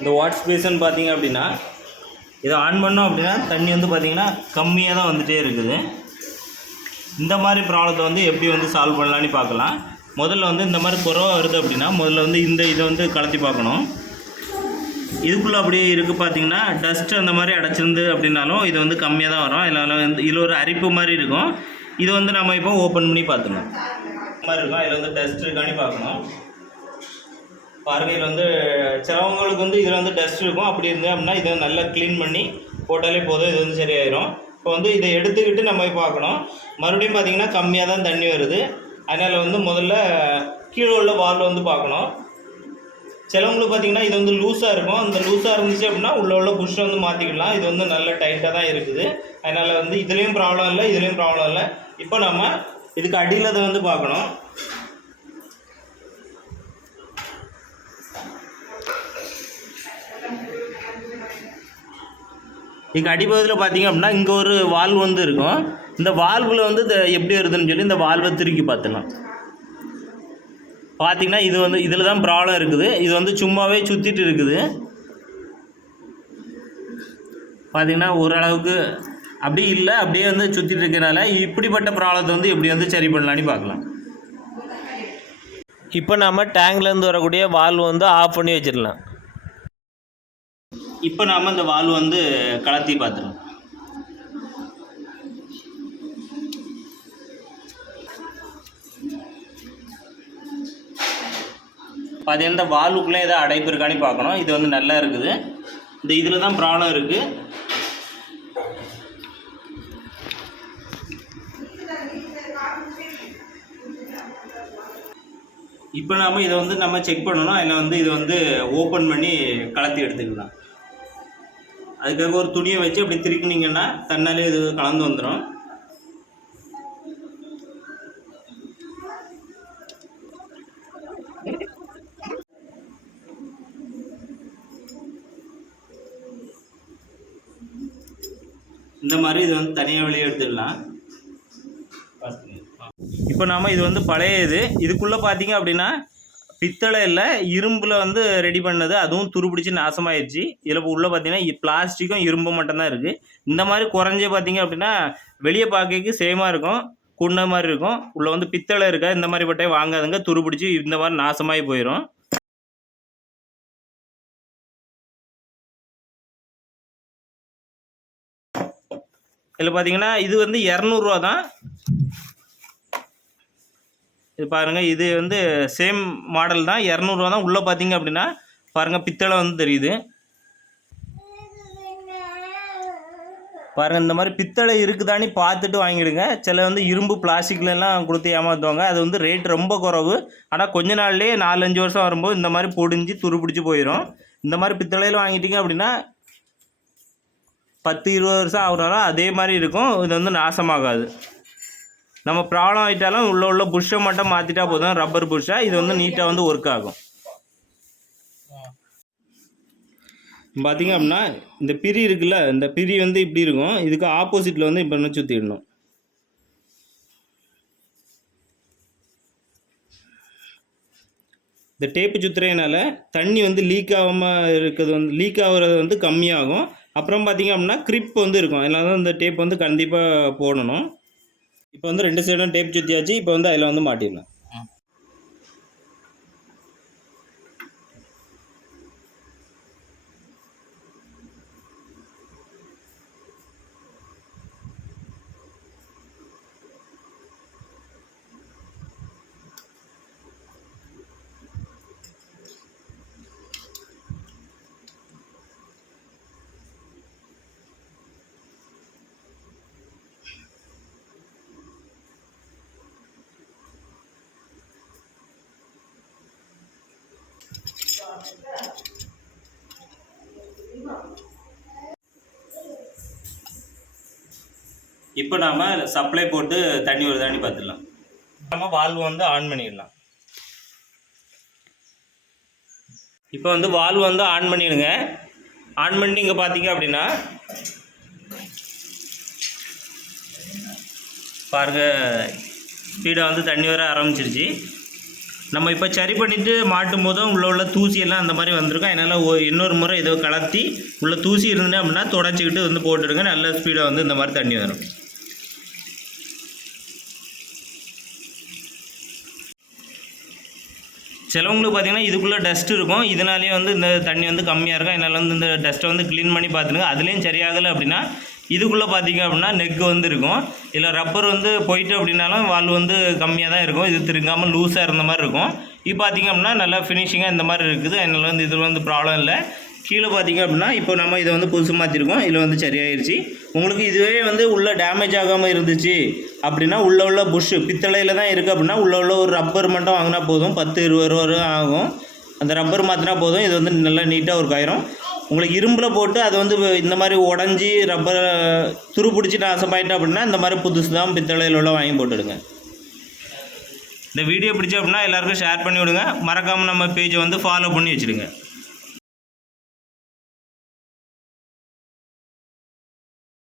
இந்த வாட்ஸ் பேஸ்ன்னு பார்த்தீங்க அப்படின்னா இதை ஆன் பண்ணோம் அப்படின்னா தண்ணி வந்து பார்த்திங்கன்னா கம்மியாக தான் வந்துகிட்டே இருக்குது. இந்த மாதிரி ப்ராப்ளத்தை வந்து எப்படி வந்து சால்வ் பண்ணலான்னு பார்க்கலாம். முதல்ல வந்து இந்த மாதிரி குறைவாக வருது அப்படின்னா முதல்ல வந்து இதை வந்து கலத்தி பார்க்கணும். இதுக்குள்ளே அப்படியே இருக்குது பார்த்தீங்கன்னா டஸ்ட்டு அந்த மாதிரி அடைச்சிருந்து அப்படின்னாலும் இது வந்து கம்மியாக தான் வரும். இதில் ஒரு அரிப்பு மாதிரி இருக்கும். இது வந்து நம்ம இப்போ ஓப்பன் பண்ணி பார்த்துக்கலாம். இந்த மாதிரி இருக்கும். இதில் வந்து டஸ்ட் இருக்கான்னு பார்க்கணும். பாருங்கள், இதில் வந்து சிலவங்களுக்கு வந்து இதில் வந்து டஸ்ட் இருக்கும். அப்படி இருந்தது அப்படின்னா இதை நல்லா க்ளீன் பண்ணி போட்டாலே போதும், இது வந்து சரியாயிடும். இப்போ வந்து இதை எடுத்துக்கிட்டு நம்ம பார்க்கணும். மறுபடியும் பார்த்திங்கன்னா கம்மியாக தான் தண்ணி வருது. அதனால் வந்து முதல்ல கீழே உள்ள வால்வு வந்து பார்க்கணும். சிலவங்களுக்கு பார்த்திங்கன்னா இது வந்து லூஸாக இருக்கும். அந்த லூஸாக இருந்துச்சு அப்படின்னா உள்ள புஷ்ஷை வந்து மாற்றிக்கலாம். இது வந்து நல்ல டைட்டாக தான் இருக்குது. அதனால் வந்து இதுலேயும் ப்ராப்ளம் இல்லை, இதுலேயும் ப்ராப்ளம் இல்லை. இப்போ நம்ம இதுக்கு அடியில் அதை வந்து பார்க்கணும். இதுக்கு அடிப்பகுதியில் பார்த்திங்க அப்படின்னா இங்கே ஒரு வால்வு வந்து இருக்கும். இந்த வால்வில் வந்து எப்படி வருதுன்னு சொல்லி இந்த வால்வை திருக்கி பார்த்துக்கலாம். பார்த்திங்கன்னா இது வந்து இதில் தான் ப்ராப்ளம் இருக்குது. இது வந்து சும்மாவே சுற்றிட்டு இருக்குது. பார்த்திங்கன்னா ஓரளவுக்கு அப்படி இல்லை, அப்படியே வந்து சுற்றிட்டு இருக்கிறனால இப்படிப்பட்ட ப்ராப்ளத்தை வந்து எப்படி வந்து சரி பண்ணலான்னு பார்க்கலாம். இப்போ நம்ம டேங்க்லேருந்து வரக்கூடிய வால்வு வந்து ஆஃப் பண்ணி வச்சிடலாம். இப்போ நாம் இந்த வால்வு வந்து கலத்தி பார்த்துக்கலாம். அது எந்த வால்வுக்குள்ளே ஏதாவது அடைப்பு இருக்கான்னு பார்க்கணும். இது வந்து நல்லா இருக்குது. இந்த இதில் தான் ப்ராப்ளம் இருக்குது. இப்போ நாம் இதை வந்து நம்ம செக் பண்ணணும். அதில் வந்து இதை வந்து ஓப்பன் பண்ணி கலத்தி எடுத்துக்கலாம். அதுக்காக ஒரு துணியை வச்சு அப்படி திருக்கினீங்கன்னா தன்னாலே இது கலந்து வந்துடும். இந்த மாதிரி இது வந்து தனியாக வெளியே எடுத்துடலாம். இப்போ நாம் இது வந்து பழைய இதுக்குள்ளே பார்த்தீங்க அப்படின்னா பித்தளை இல்லை, இரும்பில் வந்து ரெடி பண்ணது. அதுவும் துருப்பிடிச்சு நாசமாயிடுச்சு. இதில் உள்ளே பார்த்தீங்கன்னா பிளாஸ்டிக்கும் இரும்பும் மட்டும்தான் இருக்குது. இந்த மாதிரி குறைஞ்ச பார்த்தீங்க அப்படின்னா வெளியே பார்க்க சேமாக இருக்கும், குன்ன மாதிரி இருக்கும். உள்ளே வந்து பித்தளை இருக்கா, இந்த மாதிரி பட்டையை வாங்காதுங்க. துருப்பிடிச்சு இந்த மாதிரி நாசமாகி போயிடும். இதில் பார்த்தீங்கன்னா இது வந்து 200 ரூபா தான். இது பாருங்கள், இது வந்து சேம் மாடல் தான், 200 ரூபா தான். உள்ளே பார்த்தீங்க அப்படின்னா பாருங்கள் பித்தளை வந்து தெரியுது. பாருங்கள், இந்த மாதிரி பித்தளை இருக்குதான்னு பார்த்துட்டு வாங்கிடுங்க. சில வந்து இரும்பு பிளாஸ்டிக்லாம் கொடுத்து ஏமாற்றுவாங்க. அது வந்து ரேட் ரொம்ப குறவு. ஆனால் கொஞ்ச நாள்லேயே 4-5 வருஷம் வரும்போது இந்த மாதிரி பொடிஞ்சு துருப்பிடிச்சு போயிடும். இந்த மாதிரி பித்தளையில் வாங்கிட்டீங்க அப்படின்னா 10-20 வருஷம் ஆகுறாலும் அதே மாதிரி இருக்கும். இது வந்து நாசமாகாது. நம்ம ப்ராப்ளம் ஆகிட்டாலும் உள்ள புஷ்ஷை மட்டும் மாற்றிட்டா போதும், ரப்பர் புஷ்ஷாக. இது வந்து நீட்டாக வந்து ஒர்க் ஆகும். பார்த்திங்க அப்படின்னா இந்த பிரி இருக்குல்ல, இந்த பிரி வந்து இப்படி இருக்கும். இதுக்கு ஆப்போசிட்டில் வந்து இப்போ என்ன சுற்றிடணும். இந்த டேப்பு சுற்றுறதுனால தண்ணி வந்து லீக் ஆகாமல் இருக்கிறது வந்து லீக் ஆகிறது வந்து கம்மியாகும். அப்புறம் பார்த்திங்க அப்படின்னா கிரிப் வந்து இருக்கும். அதனால தான் இந்த டேப் வந்து கண்டிப்பாக போடணும். இப்போ வந்து 2 சைடும் டேப் சுற்றியாச்சு. இப்போ வந்து அதில் வந்து மாட்டிடலாம். இப்போ நாம் சப்ளை போட்டு தண்ணி வருதான்னு பார்த்துடலாம். நம்ம வால்வு வந்து ஆன் பண்ணிடலாம். இப்போ வந்து வால்வு வந்து ஆன் பண்ணிடுங்க. ஆன் பண்ணி இங்கே பார்த்தீங்க அப்படின்னா பாருங்கள், ஸ்பீடாக வந்து தண்ணி வர ஆரம்பிச்சிருச்சு. நம்ம இப்போ சரி பண்ணிவிட்டு மாட்டும் போதும் உள்ள தூசியெல்லாம் அந்த மாதிரி வந்திருக்கும். அதனால் இன்னொரு முறை இதை கலத்தி உள்ள தூசி இருந்துட்டு அப்படின்னா தொடச்சிக்கிட்டு வந்து போட்டுடுங்க. நல்ல ஸ்பீடாக வந்து இந்த மாதிரி தண்ணி வரும். சிலவங்களுக்கு பார்த்திங்கன்னா இதுக்குள்ளே டஸ்ட் இருக்கும். இதனாலேயே வந்து இந்த தண்ணி வந்து கம்மியாக இருக்கும். அதனால் வந்து இந்த டஸ்ட்டை வந்து க்ளீன் பண்ணி பார்த்துருங்க. அதுலேயும் சரியாகலை அப்படின்னா இதுக்குள்ளே பார்த்திங்க அப்படின்னா நெக் வந்து இருக்கும். இதில் ரப்பர் வந்து போயிட்டு அப்படின்னாலும் வால் வந்து கம்மியாக தான் இருக்கும். இது திருங்காமல் லூஸாக இருந்த மாதிரி இருக்கும். இப்போ பார்த்திங்க அப்படின்னா நல்லா ஃபினிஷிங்காக இந்த மாதிரி இருக்குது. அதனால் வந்து இதில் வந்து ப்ராப்ளம் இல்லை. கீழே பார்த்திங்க அப்படின்னா இப்போ நம்ம இதை வந்து புதுசு மாற்றிருக்கோம். இதில் வந்து சரியாயிருச்சு. உங்களுக்கு இதுவே வந்து உள்ளே டேமேஜ் ஆகாமல் இருந்துச்சு அப்படின்னா உள்ள புஷ்ஷு பித்தளையில் தான் இருக்குது அப்படின்னா உள்ள ஒரு ரப்பர் மட்டும் வாங்கினா போதும். 10-20 ரூபா ஆகும். அந்த ரப்பர் மாற்றினா போதும். இது வந்து நல்லா நீட்டாக ஒரு ஆயிரும். உங்களுக்கு இரும்பில் போட்டு அது வந்து இந்த மாதிரி உடஞ்சி ரப்பரை துரு பிடிச்சி நாசமாயிட்டேன் அப்படின்னா இந்த மாதிரி புதுசு தான் பித்தளையில் உள்ள வாங்கி போட்டுடுங்க. இந்த வீடியோ பிடிச்சி அப்படின்னா எல்லாருக்கும் ஷேர் பண்ணி விடுங்க. மறக்காமல் நம்ம பேஜை வந்து ஃபாலோ பண்ணி வச்சுடுங்க.